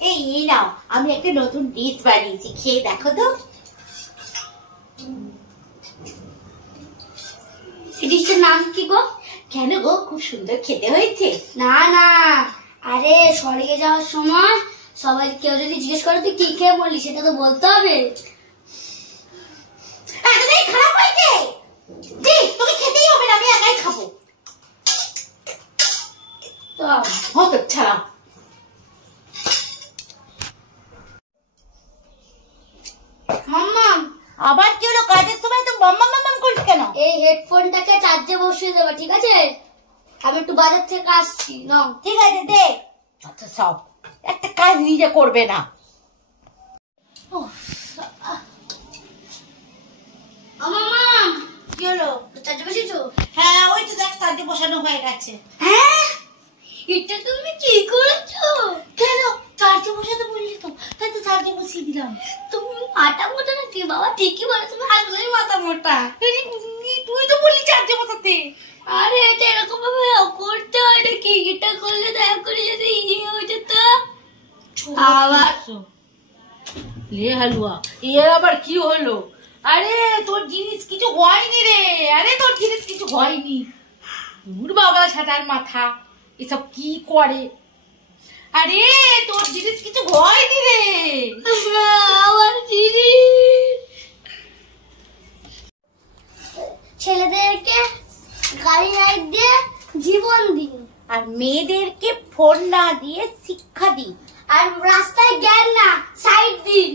এই নাও, আমি একটা নতুন ডিশ বানিয়েছি, খেয়ে দেখো তো। ডিশটার নাম কি গো? কেন গো, খুব সুন্দর খেতে হয়েছে? না না, আরে স্বর্গে যাওয়ার সময় সবাই কেউ যদি জিজ্ঞেস করে তুই কি খেয়ে বললি, সেটা তো বলতে হবে। এতটাই খারাপ হয়েছে? তোকে খেতেই হবে না, আমি একাই খাবো। হত ছাড়া। মাম্মা, আবার কি হলো? কাজের সময় তো মাম্মাম মাম্মাম করিস কেন? এই হেডফোনটাকে চার্জে বসিয়ে দেবে, ঠিক আছে? আমি একটু বাজার থেকে আসছি। নাও। ঠিক আছে, দে। আচ্ছা, সব একটা কাজ নিজে করবে না। মাম্মা, কি হলো? চার্জে বসিয়েছো? হ্যাঁ, ওই তো দেখ, চার্জে বসানো হয়ে গেছে। হ্যাঁ, এটা তুমি কি করেছো? কেন? চার্জে বসাতে বললি তো, তাই তো চার্জে বসিয়ে দিলাম। তুমি মাথা মোটা নাকি? বাবা ঠিকই বলে, তুমি আসলেই মাথা মোটা। তুই তো বললি চার্জে বসাতে। আরে এটা এরকম ভাবে করতে হয় নাকি? এটা করলে দয়া করে যদি ইয়ে হয়ে যেত। আবার লে হালুয়া, এর আবার কি হলো? আরে তোর জিনিস কিছু হয়নি রে, আরে তোর জিনিস কিছু হয়নি। তোর বাবা ছাতার মাথা, এসব কি করে? আরে তোর জিনিস কিছু হয়নি রে। আমার দিদি ছেলেদেরকে গাড়ি রাইড দিয়ে জীবন দিন, আর মেয়েদেরকে ফোন না দিয়ে শিক্ষা দিন, আর রাস্তায় জ্ঞান না সাইড দিন।